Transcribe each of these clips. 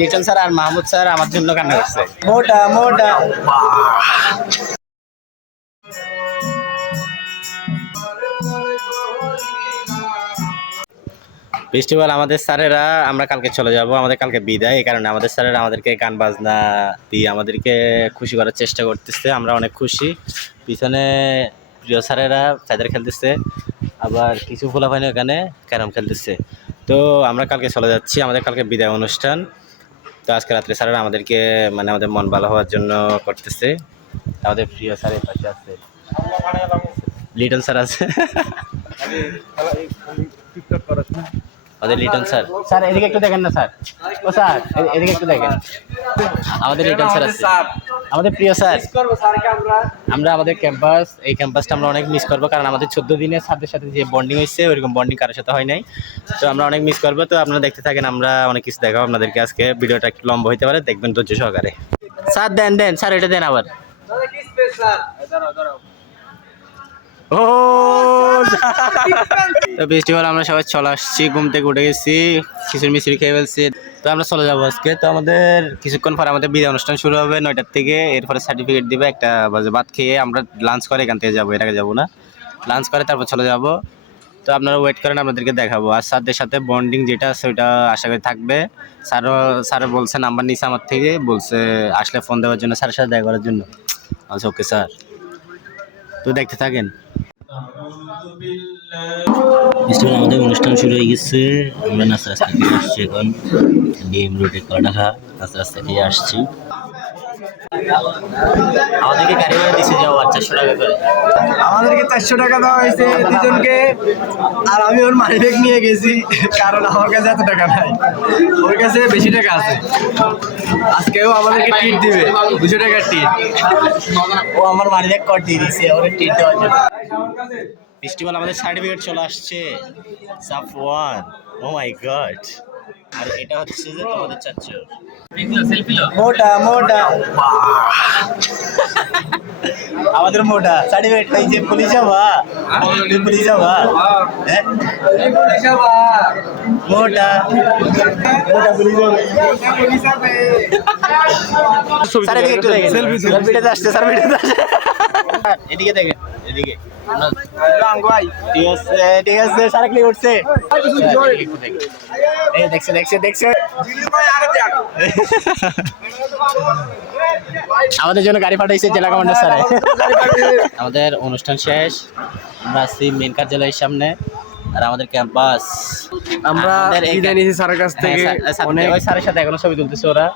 Liton sir আর Mahmud sir আমার জন্য কান্না করছে। মোটা মোটা ফেস্টিভ্যাল আমাদের স্যারেরা, আমরা কালকে চলে যাব, আমাদের কালকে বিদায়। এই কারণে আমাদের স্যারেরা আমাদেরকে গান বাজনা দিয়ে আমাদেরকে খুশি করার চেষ্টা করতেছে। আমরা অনেক খুশি। পিছনে প্রিয় স্যারেরা চাঁদের খেলতেছে, আবার কিছু পোলাপানি এখানে ক্যারাম খেলতেছে। তো আমরা কালকে চলে যাচ্ছি, আমাদের কালকে বিদায় অনুষ্ঠান। তো আজকে রাত্রে স্যারেরা আমাদেরকে মানে আমাদের মন ভালো হওয়ার জন্য করতেছে। আমাদের প্রিয় স্যারের পাশে আছে লিটন স্যার আছে। আমাদের লিটন স্যার, স্যার এদিকে একটু দেখেন না স্যার। ও স্যার এদিকে একটু দেখেন, আমাদের লিটন স্যার আছে, আমাদের প্রিয় স্যার। আমরা আমাদের ক্যাম্পাস, এই ক্যাম্পাসটা আমরা অনেক মিস করবো, কারণ আমাদের 14 দিনে স্যারদের সাথে যে বন্ডিং হয়েছে ওইরকম বন্ডিং কারোর সাথে হয় নাই। তো আমরা অনেক মিস করবো। তো আপনারা দেখতে থাকেন, আমরা অনেক কিছু দেখাবো আপনাদেরকে। আজকে ভিডিওটা একটু লম্বা হইতে পারে, দেখবেন ধৈর্য সহকারে। স্যার দেন দেন স্যার, এটা দেন আবার। ও তো ফেস্টিভ্যাল আমরা সবাই চলে আসছি, ঘুম থেকে উঠে গেছি, খিচুড়ি মিচুড়ি খেয়ে ফেলছি। তো আমরা চলে যাবো আজকে। তো আমাদের কিছুক্ষণ পরে আমাদের বিদায় অনুষ্ঠান শুরু হবে 9টার থেকে। এরপরে সার্টিফিকেট দিবে, একটা বাজে ভাত খেয়ে আমরা লাঞ্চ করে এখান থেকে যাবো, এর আগে যাবো না। লাঞ্চ করে তারপর চলে যাব। তো আপনারা ওয়েট করেন, আপনাদেরকে দেখাবো। আর স্যারদের সাথে বন্ডিং যেটা আছে ওইটা আশা করি থাকবে। স্যার বলছে নাম্বার নিয়েছে আমার থেকে, বলছে আসলে ফোন দেওয়ার জন্য, স্যারের সাথে দেখা করার জন্য। আচ্ছা ওকে স্যার, তো দেখতে থাকেন। আমাদের অনুষ্ঠান শুরু হয়ে গেছে। আমরা নাস্তা রাস্তা দিয়ে আসছি, এখন ডিম রুটি কড়া নাস্তা রাস্তা দিয়ে আসছি। আমাদেরকে গাড়ি ভাড়া দিচ্ছে যাও 400 টাকা করে। আমাদেরকে 400 টাকা দেওয়া হয়েছে দুজনকে। আর আমি ওর মানি ব্যাগ নিয়ে গেছি, কারণ আমার কাছে এত টাকা নাই, ওর কাছে বেশি টাকা আছে। আজকেও আমাদেরকে টিট দিবে, 200 টাকার টিট। ও আমার মানি ব্যাগ কর দিয়ে দিছে ওর টিট দেওয়ার জন্য। ফেস্টিভ্যাল আমাদের সার্টিফিকেট চলে আসছে, সাফ 1। ও মাই গড। আর এটা হচ্ছে যে তোমাদের চাচ্ছ মোটা মোটা, আমাদের মোটা সার্টিফিকেট পাইছে। পুলিশ যাবা, পুলিশ যাবা, মোটা মোটা পুলিশ যাবে। স্যার এদিকে একটু দেখেন, স্যার ভিডিওতে আসছে, স্যার ভিডিওতে আসছে। এদিকে দেখেন, এদিকে। ঠিক আছে ঠিক আছে, স্যার ক্লিক করছে। দেখছে দেখছে দেখছে। আমাদের জন্য গাড়ি পাঠাইছে জেলা কমান্ডার স্যার। আমাদের অনুষ্ঠান শেষ, আমরা আছি মেন কার্যালয়ের সামনে। আর আমাদের ক্যাম্পাস, আমরা বিদায় নিয়েছি স্যারের কাছ থেকে। ওই স্যারের সাথে এখনো ছবি তুলতেছে ওরা।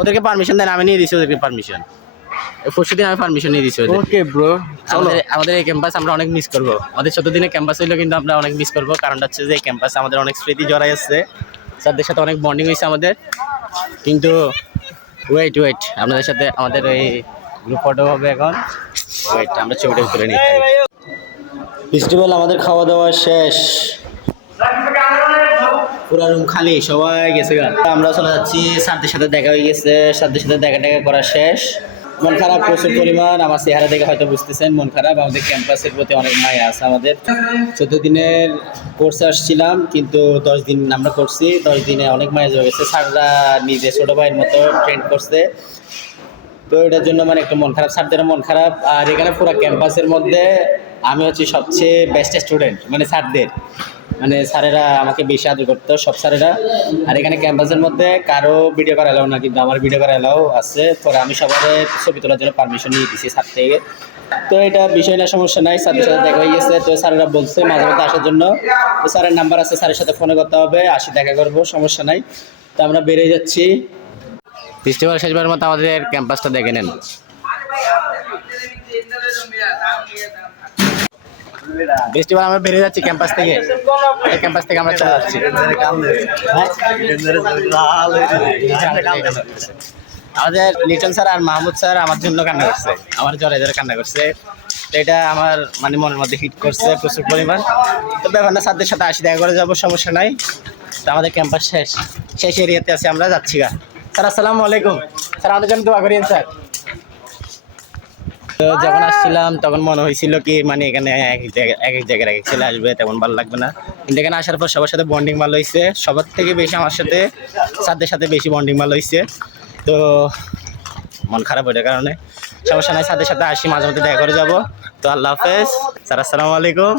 ওদেরকে পারমিশন দেন, আমি নিয়ে দিচ্ছি ওদেরকে পারমিশন। পরশুদিন আমি পারমিশন নিয়ে দিচ্ছি। ওকে ব্রো, আমাদের এই ক্যাম্পাস আমরা অনেক মিস করবো। আমাদের 14 দিনের ক্যাম্পাস হইলো, কিন্তু আমরা অনেক মিস করবো। কারণটা হচ্ছে যে এই ক্যাম্পাসে আমাদের অনেক স্মৃতি জড়াই আছে, স্যারদের সাথে অনেক বন্ডিং হয়েছে আমাদের। কিন্তু ওয়েট আপনাদের সাথে আমাদের ওই গ্রুপ ফটো হবে এখন। ওয়েট, আমরা ছবিটা তুলে নিই। ফেস্টিভ্যাল আমাদের খাওয়া দাওয়া শেষ, পুরো রুম খালি, সবাই গেছে গা। আমরা চলে যাচ্ছি, স্যারদের সাথে দেখা হয়ে গেছে, স্যারদের সাথে দেখা করা শেষ। মন খারাপ প্রচুর পরিমাণ, আমার চেহারা দেখে হয়তো বুঝতেছেন মন খারাপ। আমাদের ক্যাম্পাসের প্রতি অনেক মায়া আছে আমাদের। 14 দিনের কোর্সে আসছিলাম, কিন্তু 10 দিন আমরা করছি, 10 দিনে অনেক মায়া হয়ে গেছে। স্যাররা নিজে ছোটো ভাইয়ের মতো ট্রেন করছে, তো এটার জন্য মানে একটু মন খারাপ, স্যারদেরও মন খারাপ। আর এখানে পুরো ক্যাম্পাসের মধ্যে আমি হচ্ছি সবচেয়ে বেস্ট স্টুডেন্ট, মানে স্যারদের, মানে স্যারেরা আমাকে বেশি আদর করতো সব স্যারেরা। আর এখানে ক্যাম্পাসের মধ্যে কারো ভিডিও করা এলাও না, কিন্তু আমার ভিডিও করা এলাও আছে। পরে আমি সবার ছবি তোলার জন্য পারমিশন নিয়ে দিচ্ছি স্যার থেকে। তো এটা বিষয় না, সমস্যা নাই, স্যারের সাথে দেখা হয়ে গেছে। তো স্যারেরা বলছে মাঝে মধ্যে আসার জন্য, তো স্যারের নাম্বার আছে, স্যারের সাথে ফোনে করতে হবে, আসি দেখা করবো, সমস্যা নাই। তো আমরা বেরিয়ে যাচ্ছি। ফেস্টিভ্যাল শেষবারের মতো আমাদের ক্যাম্পাসটা দেখে নেন। ফেস্টিভ্যাল আমরা বেরিয়ে যাচ্ছি ক্যাম্পাস থেকে, ক্যাম্পাস থেকে আমরা চলে যাচ্ছি। আমাদের লিটন স্যার আর মাহমুদ স্যার আমার জন্য কান্না করছে, আমার জ্বরে কান্না করছে। তো এটা আমার মানে মনের মধ্যে হিট করছে প্রচুর পরিমাণ। তো ব্যাপার না, স্যারদের সাথে আসি দেখা করে যাবো, সমস্যা নাই। তো আমাদের ক্যাম্পাস শেষ এরিয়াতে আছে, আমরা যাচ্ছি গা। স্যার আসসালামু আলাইকুম। স্যার আমাদের জন্য দোয়া করেন স্যার। তো যখন আসছিলাম তখন মনে হয়েছিল কি মানে এখানে এক এক জায়গায় এক এক ছেলে আসবে, তেমন ভালো লাগবে না। কিন্তু এখানে আসার পর সবার সাথে বন্ডিং ভালো হয়েছে, সবার থেকে বেশি আমার সাথে স্যারদের সাথে বেশি বন্ডিং ভালো হয়েছে। তো মন খারাপ ওইটার কারণে, সমস্যা নাই, স্যারদের সাথে আসি, মাঝে মধ্যে দেখা করে যাবো। তো আল্লাহ হাফেজ স্যার, আসসালামু আলাইকুম।